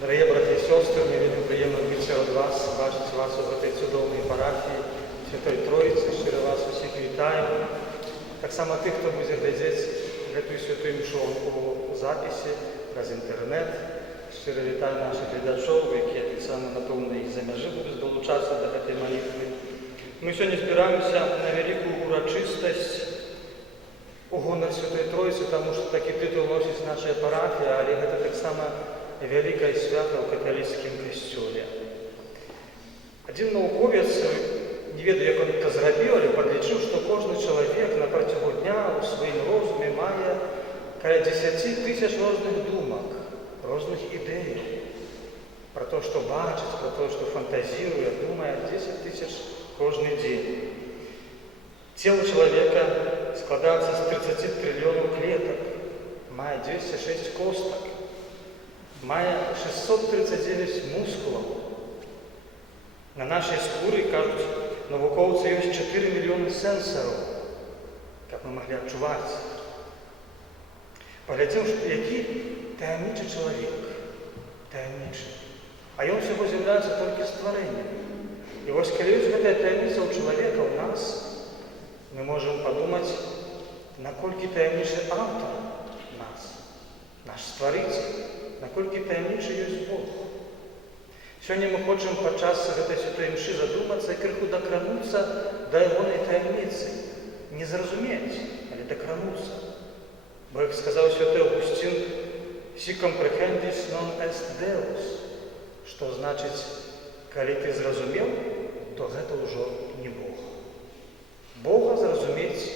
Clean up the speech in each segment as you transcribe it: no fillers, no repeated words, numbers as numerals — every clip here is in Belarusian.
Дорогі брати і сестри, мені вельми приємно бути серед вас, бачити вас в этой чудовій парафії Святої Троїці. Щиро вас усіх вітаю. Так само тих, хто буде глядіти эту святую мшу у записі через інтернет. Щиро вітаю наших глядачів, які так само, напевно, і за межі будуть долучатися до цієї молитви. Ми сьогодні збираємося на велику урочистість у гонор Святої Троїці, тому що такий титул носить наша парафія, але це так само великое свято в католицком костюле. Один науковец, не ведаю, як він це зробив, але підлічив, що кожен чоловік на протягу дня у своїм розумі має около 10 тисяч різних думок, різних ідей. Про те, що бачить, про те, що фантазує, думає 10 тисяч кожен день. Тіло чоловіка складається з 30 трильйонів клеток, має 206 косток, має 639 мускулів. На нашій скурі, кажуть науковці, є 4 мільйони сенсорів, як ми могли відчувати. Поглядимо, який таємничий чоловік, таємничий. А він всього з'являється тільки створенням. І ось коли є ця таємниця у чоловіка, у нас, ми можемо подумати, наскільки таємничий автор нас, наш створитель, наскільки таємничий є Бог. Сьогодні ми хочемо під час цієї святої мші задуматися і криху докранутися до його таємниці. Не зрозуміти, але докранутися. Бо, як сказав святий Августин, «Si comprehendis non est Deus», що значить, коли ти зрозумів, то це вже не Бог. Бога зрозуміти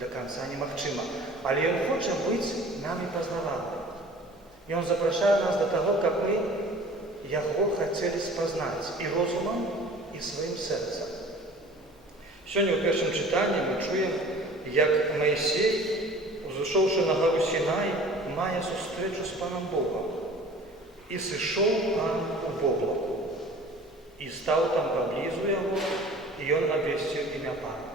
до кінця немагчыма, але Він хоче бути нами познаваним. І Він запрошує нас до того, як ми Його хотіли спознати і розумом, і своїм серцем. Сьогодні у першому читанні ми чуємо, як Моїсей, зійшовши на гору Сінай, має зустрічу з Паном Богом. І зійшов Пан в облаку, і став там поблизу Його, і Він обвістив ім'я Пана.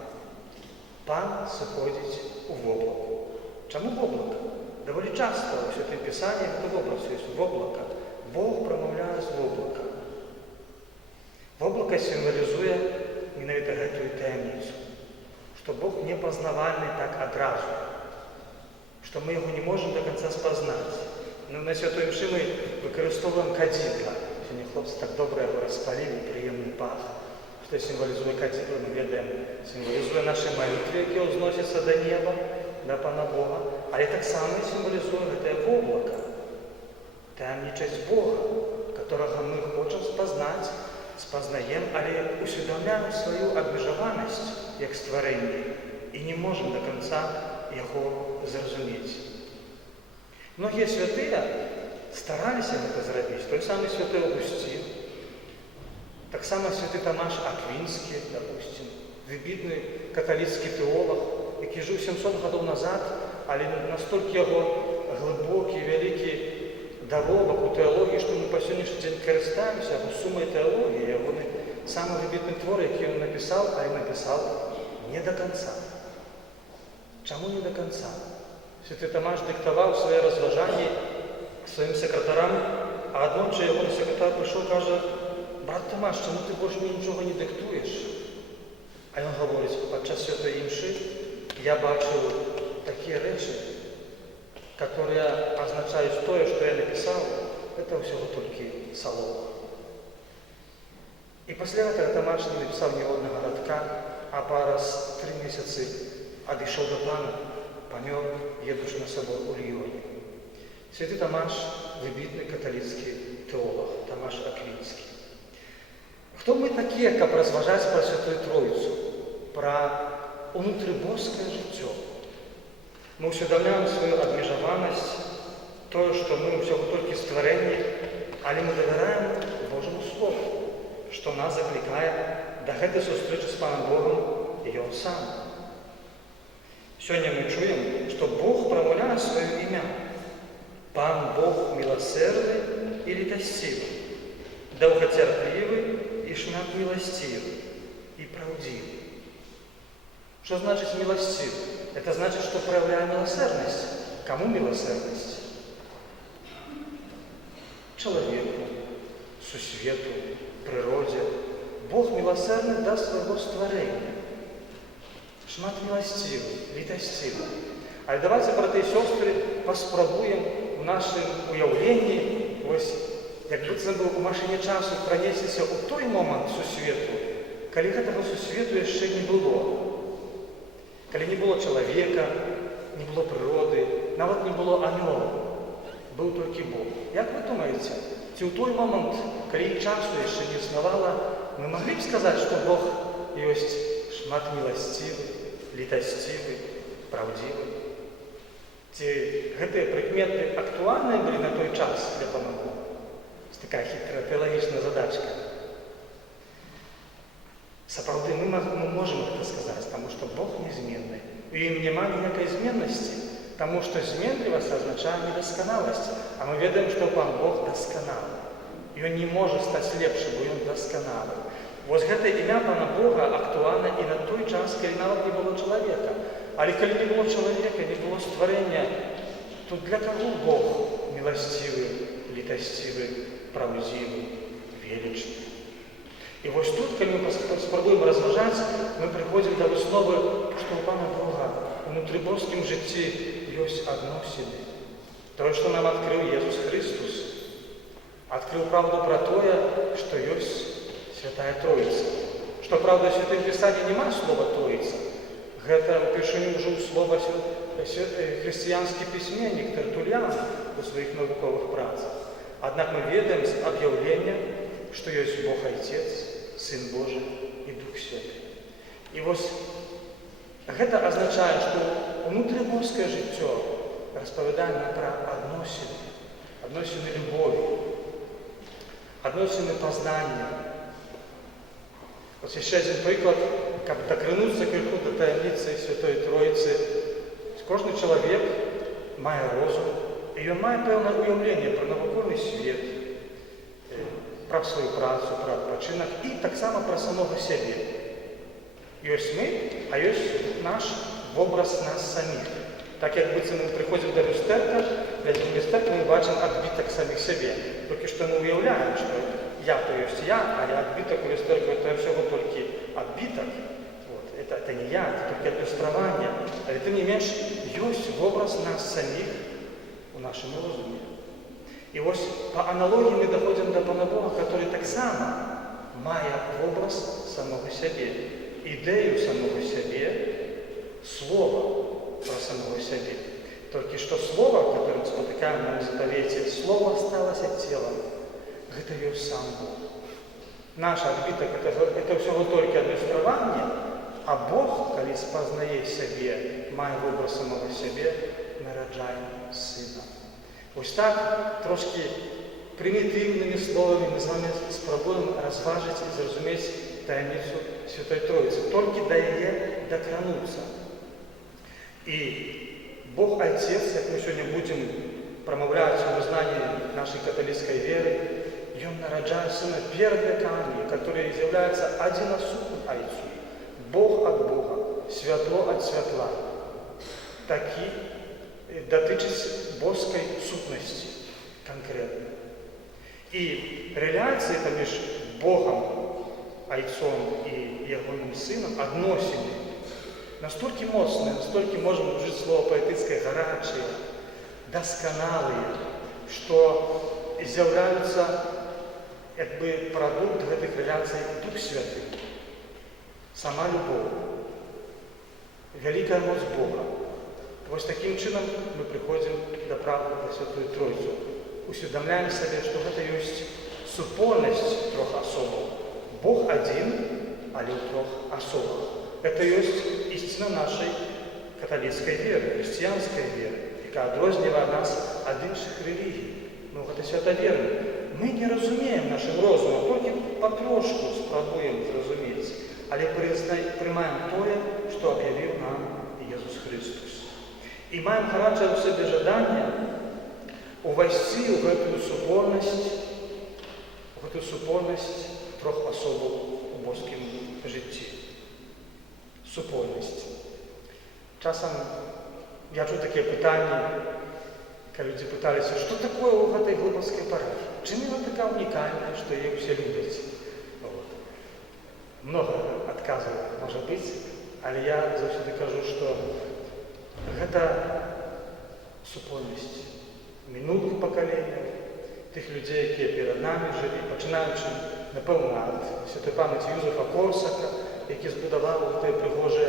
Пан сходить в облаку. Чому в облако? Доволі часто у Святому Писанні це образ є в облако. Бог промовляє з облака. В облако символізує ненавито цю таємницю, що Бог непознавальний так одразу, що ми його не можемо до кінця спознати. На Святої Мші ми використовуємо кадилька. Сьогодні хлопці так добре його розпалили, приємний пах. Що символізує кадилька, ми ведемо. Символізує наші молитви, які возносяться до неба, до Пана Бога. Але так само символізує це облако. Таємничість Бога, которого ми хочемо спознати, спознаємо, але усвідомляємо свою обмежованість як створення і не можемо до кінця його зрозуміти. Многі святі старалися це зробити. Той самий святий Августин, так само святий Томаш Аквінський, допустим, вибітний католицький теолог, який жив 700 років назад, але настільки його глибокий, великий доробок у теології, що ми по сьогоднішній день користаємося сумою теології, його самий вибітний твор, який він написав, а він написав не до кінця. Чому не до кінця? Святий Томаш диктував своє розважання своїм секретарам, а одночі його секретар прийшов і каже: «Брат Томаш, чому ти більше мені нічого не диктуєш?» А він говорить: «Під час святої мші я бачив такі речі, которые означают то, что я написал, это всего только солома». И после этого Томаш не написал ни одного городка, а раз 3 місяці одійшов до Пана, помер, едучи на собор у Льйоні. Святий Томаш – вибітний католицький теолог, Томаш Аквінський. Хто ми такі, як розважати про Святую Троїцю, про внутрібожське життя? Ми усвідомляємо свою обмежованість, то, що ми всього тільки створені, але ми довіряємо Божому Слову, що нас закликає до цієї зустрічі з Паном Богом і Він сам. Сьогодні ми чуємо, що Бог промовляє своє ім'я. Пан Бог милосердний і літостивий, довготерпливий і шмат милостивий і правдивий. Що значить милостивий? Это значит, что проявляя милосердность. Кому милосердность? Человеку, сусвету, прыродзе. Бог милосердны да свайго стварэння. Шмат миласцівы, літасцівы. Але давайте, браты і сёстры, паспрабуем у нашым уяўленні, як быццам бы у машыне часу пранесціся ў той момант сусвету, калі гэтага сусвету яшчэ не было. Калі не было чалавека, не было прыроды, нават не было анёлаў, быў толькі Бог. Як вы думаеце, ці ў той момант, калі часу яшчэ не існавала, мы маглі б сказаць, што Бог ёсць шмат міласцівы, літасцівы, праўдзівы? Ці гэтыя прыкметы актуальныя былі на той час для пана Бога? Такая хітрая тэалагічная задачка. Сапраўды, мы можам гэта сказаць, таму што Бог нязменны. У ім няма ніякай зменнасці, таму што зменлівасць азначае недасканаласць, а мы ведаем, што пан Бог дасканалы. Ён не можа стаць лепшым, бо ён дасканалы. Вось гэта імя пана Бога актуальна і на той час, калі нават не было чалавека. Але калі не было чалавека, не было стварэння, то для каго Бог міласцівы, літасцівы, праўдзівы, велічны? І вось тут, калі мы спрабуем разважаць, мы прыходзім да высновы, што у пана Бога унутры божскім жыцці ёсць адносіны. Тое, што нам адкрыў Езус Христус, адкрыў правду пра тое, што ёсць Святая Троіца. Што, правда, ў Святым Пісанні няма слова Троіца. Гэта упершыню ўжо слова хрысціянскі пісьменнік Тертуліан у сваіх навуковых працах. Аднак мы ведаем з аб'яўлення, што ёсць Бог Айцец, Сын Божы і Дух Святы. І вось гэта азначае, што унутрыбожскае жыццё распавядае нам пра адносіны, адносіны любові, адносіны пазнання. Ось яшчэ адзін прыклад, каб дакрануцца крыху да таямніцы Святой Троіцы. Кожны чалавек мае розум, і ён мае пэўнае ўяўленне пра навуковы свет, пра сваю працу, пра адпачынак і таксама пра самога сябе. Ёсць мы, а ёсць наш вобраз нас саміх. Так як быццам мы прыходзім да люстэрка, глядзім люстэрка, мы бачым адбітак саміх сябе. Толькі што мы ўяўляем, што я то ёсць я, але адбітак у люстэрку это ўсяго толькі адбітак. Это не я, это только адлюстраванне. Але тым не менш, ёсць вобраз нас саміх у нашым розуме. І вось па аналогіі мы даходзім да пана Бога, который таксама мае вобраз самога сябе, ідэю самога сябе, слова пра самога сябе. Толькі што слова, которое мы спатыкаем на запавеце, слово сталася целом. Гэта ёсць сам Бог. Наш адбітак это ўсяго толькі адлюстраванне, а Бог, калі спазнае сябе, мае вобраз самого сябе, нараджае Сына. Вось так, трошкі прымітыўнымі словамі мы з вами спрабуем разважыць і зразумець таямніцу Святой Троіцы, толькі да яе дакрануцца. І Бог Айцец, як мы сёння будзем прамаўляць у вызнанні нашай каталіцкай веры, Ён нараджае Сына перад векамі, который з'яўляецца адзінасутным Айцом. Бог ад Бога, святло ад святла. Такі датычыць боскай сутнасці канкрэтна. І рэляцыі паміж Богам, Айцом і Ягоным Сынам адносіны настолькі моцныя, настолькі можам ужыць слова паэтыцкае гарачыя, дасканалыя, што з'яўляюцца як бы прадукт гэтых рэляцый Дух Святы. Сама любоў, вялікая моц Бога. Вось такім чынам мы прыходзім да правды пра Святую Тройцу. Усведамляем сабе, што гэта ёсць супольнасць трох асобаў. Бог адзін, але ў трох асобах. Гэта ёсць ісціна нашай каталіцкай веры, хрысціянскай веры, якая адрознівае нас ад іншых рэлігій. Мы гэта святаверны. Мы не разумеем нашым розумам, толькі патрошку спрабуем зразумець. Але прымаем тое, што аб'явіў нам Езус Христус. І маем гарачае ў сабе жаданне увайсці ў гэтую супольнасць трох асобаў у боскім жыцці. Супольнасць. Часам я чуў такія пытанні, когда люди пытались, что такое в этой глубокой парафии? Чем она такая уникальная, что ее все любят? Вот. Много отказов может быть, але я завжди кажу, что это супольность минулых поколений, тих людей, які перед нами жили, починаючи, напевно, від святої пам'яті Юзефа Корсака, який збудував ті пригожі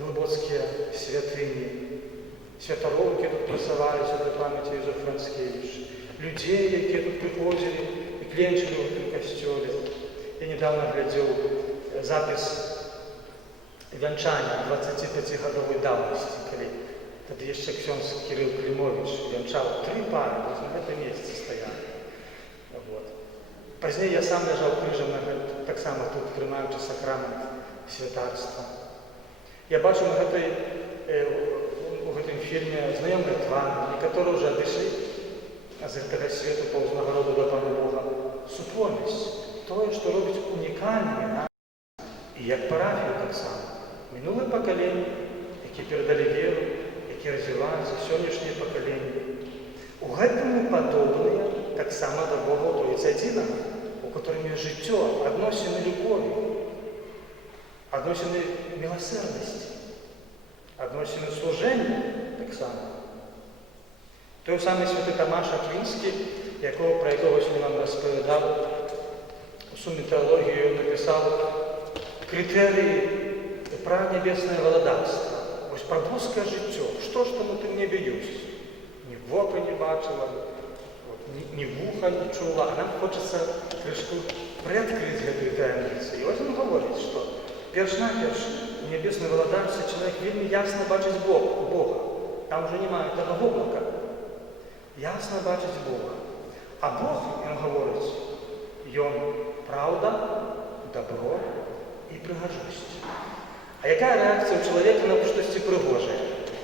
глибокі святині, святоров, які тут працювали, святої пам'яті Юзеф Францкевич, людей, які тут приходили і клянчили в цьому костюлі. Я недавно глядів запис вянчання 25-годової давності, коли тоді ще ксьонс Кирил Климович вянчав 3 пари, ось на цьому місці стояли. Вот. Пізніше я сам лежав крижем, так само тут приймаючи сакрамент святарства. Я бачу у гэтым фільме знайомыя твары, які вже дійшли з цього світу повз нагороду до Пана Бога. Супольність, то, що робить унікальними нас, і як парафію так само. Минуле покоління, які передали віру, які розвиваються, сьогоднішнє покоління. У гэтому подобные так само до Бога Троицы Единого, у которого есть життя, односины любові, односины милосердности, односины служения так само. Той самий святий Томаш Аквінський, про якого сьогодні нам розповідав, у сумі теології написав критерії про небесне володарство. Ось про божське життя. Що ж там у тим небі є? Ні в око не бачила, ні вуха не чула, а нам хочеться трішки приоткрити цю таємницю. І ось він говорить, що перш-наперш у небесне володарство чоловік вельми ясно бачить Бога. Там вже немає того облака. Ясно бачить Бога. А Бог, він говорить, він правда, добро і пригожість. А яка реакція у чоловіка на щось пригоже?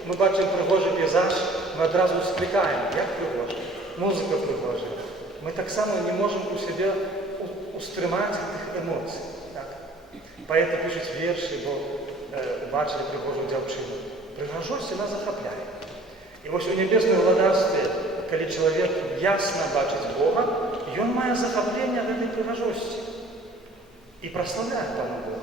Ми бачимо пригожий пейзаж, ми одразу вскликаємо, як пригоже. Музика пригожа. Ми так само не можемо у себе устримати тих емоцій. Так? Поети пишуть вірші, бо бачили пригожу дівчину. Пригожість вона захопляє. І ось у небесному владарстві, коли чоловік ясно бачить Бога, він має захоплення в этой пригожості. І прославляє Пана Бога.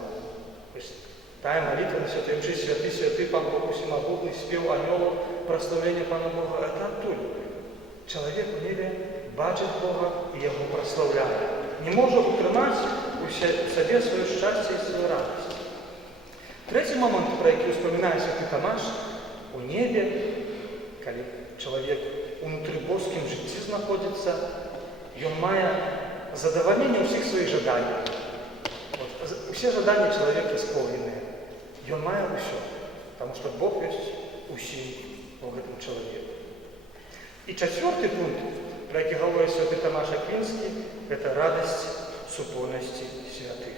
Тая молитва на святой мши, святый, святый, Пан Бог всемогутный, спев анёлов, прославление Пана Бога, это оттуда. Человек в небе бачит Бога и его прославляет. Не может утримать у себе свое счастье и свою радость. Третий момент, про який вспоминає святий Томаш, у небе, коли человек внутри божеским житті знаходиться, він має задовольнення усіх своїх жаданий. Все жадания человека исполнены. И он має все, потому что Бог есть усім в этом человеке. И четвертый пункт, про який говорить святий Томаш Аквінський, это радость супольности святых.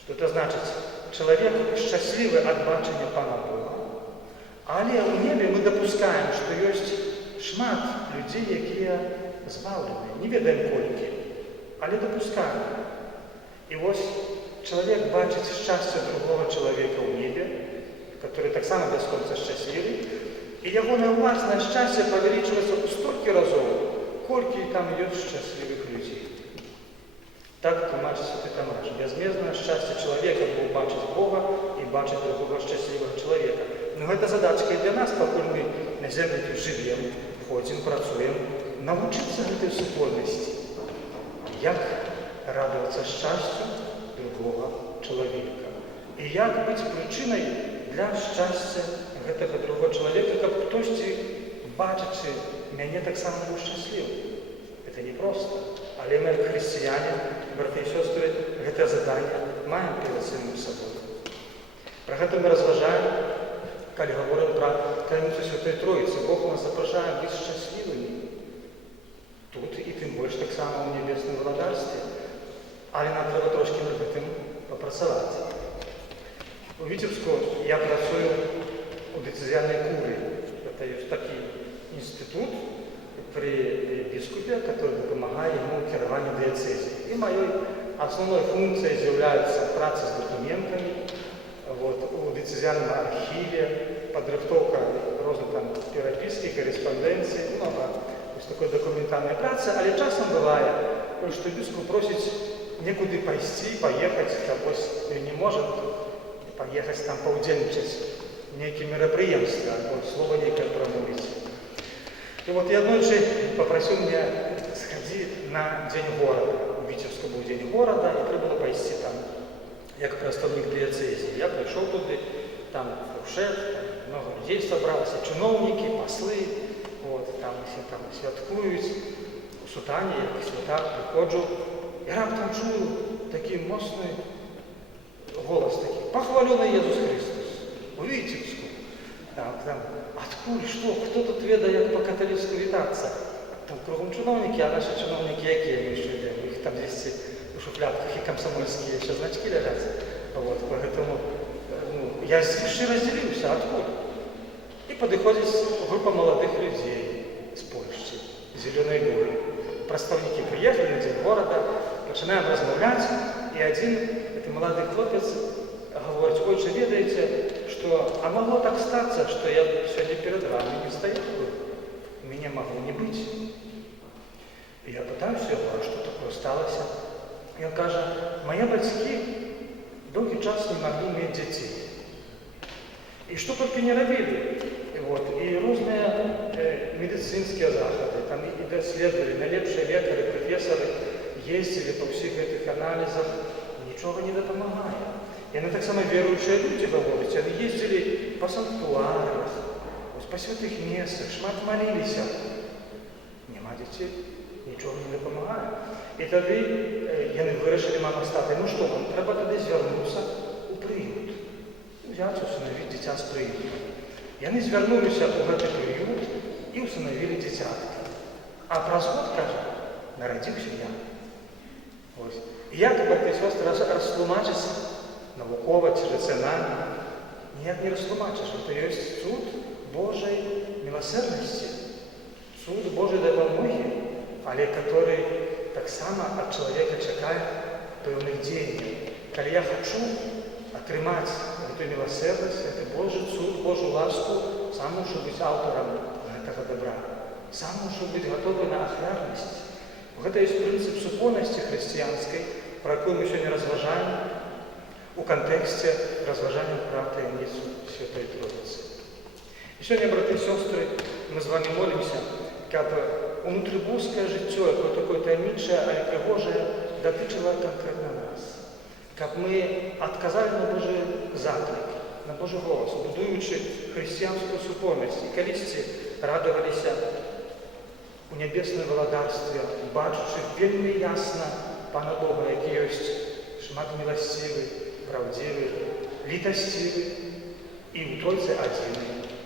Что это значит? Человек счастливый от бачення Пана Бога, але у небе мы допускаем, что есть шмат людей, які збавлені, не ведаем колькі, але допускаем. И вот человек бачит счастье другого человека в небе, который так само бесконечно счастливый, и его властное счастье повеличивается в столько разов, сколько там есть счастливых людей. Так тлумачит святий Томаш. Безмездное счастье человека было бачить Бога и бачить другого счастливого человека. Но это задачка и для нас, пока мы на земле тут живем, ходим, працуем, научиться этой супольности. Як радоваться счастью другого человека. И як быть причиной для счастья этого другого человека, как хтось бачачи меня так само был счастлив. Это не просто. Але мы, как христиане, браты и сестры, это задание маем перед самим собой. Про это мы разважаем, когда говорим про таинство Святой Троицы. Бог нас запрошает быть счастливыми. Тут и тем больше так само в небесном владарстве. Але нам треба трошки над этим попрацювати. У Витебску я працюю у дієцезіальній курі. Це є такий інститут при біскупі, який допомагає йому у керуванні дієцезії. І моєю основною функцією з'являється праця з документами у дієцезіальному архіві, підготовка розных там перапіскі, карэспандэнцыі, многа вось такой дакументальнай працы, але часам бывае, што біскуп просіць некуды пайсці, паехаць, каб вось не можа паехаць там паўдзельнічаць нейкі мерапрыемствы, або слова нейкае прамовіць. І вот я аднойчы папрасіў мне схадзі на дзень горада. У Віцебску быў дзень горада, і трэба было пайсці там як прадстаўнік дыяцэзіі. Я прыйшоў туды, там фуршет, много людей сабралася, чыноўнікі, паслы, там усе там святкуюць, у сутане, як святар, прыходжу, і раптам чую такі моцны голас такі: «Пахвалёны Езус Христос!» У Віцебску. Там, адкуль, што, хто тут ведае, як па-каталіцку вітацца? Там кругом чыноўнікі, а наши чыноўнікі якія мы яшчэ ведаем? Іх там дзесьці у шуфлятках і камсамольскія яшчэ значкі ляжаць. Поэтому я яшчэ раздзяліўся, адкуль? І падыходзіць група маладых людзей з Польшчы, з Зелёнай горы. Прадстаўнікі прыехалі на дзень горада, пачынаем размаўляць, і адзін, гэты малады хлопец, гаворыць: «Ойче, ведаеце, што а магло так стацца, што я сёння перад вами не стаяў бы, мяне магло не быць». І я пытаюся яго: «А што такое сталася?» Ён кажа: «Мае бацькі доўгі час не маглі мець дзяцей. І што толькі не рабілі. І розныя медыцынскія захады, там і даследавалі, найлепшыя лекары, прафесары ездзілі па ўсіх гэтых аналізах, нічога не дапамагае. Яны таксама веруючыя людзі гавораць, яны ездзілі па санктуарыях, па святых месцах, шмат маліліся. Няма дзяцей, нічога не дапамагае. І тады яны вырашылі: мама з татай, ну што, нам трэба тады звярнуцца ў прыют, узяць, усынавіць дзіця з прыюту. Яны звярнуліся ў гэты прыют і усынавілі дзіцятка. А праз год, кажа, нарадзіўся я. І як, браты і сёстры, растлумачыць навукова ці рацыянальна? Ніяк не растлумачыш. Гэта ёсць цуд Божай міласэрнасці, цуд Божай дапамогі, але который таксама ад чалавека чакае пэўных дзеянняў. Калі я хачу атрымаць гэту міласэрнасць, гэты Божы цуд, Божу ласку, сам мушу быць аўтарам гэтага добра, сам мушу быць гатовы на ахвярнасць. Гэта ёсць прынцып супольнасці хрысціянскай, пра якую мы сёння разважаем у кантэксце разважання пра таямніцу Святой Троіцы. І сёння, браты і сёстры, мы з вами молімся, каб унутрыбурскае жыццё, якое такое таямнічае, але прыгожае, датычыла канкрэтна нас. Каб мы адказалі на Божы заклік, на Божы голас, будуючы хрысціянскую супольнасць, і калісьці радаваліся у нябесным валадарстве, бачучы вельмі ясна Пана Бога, які ёсць шмат міласцівы, праўдзівы, літасцівы і ў Тройцы адзінай.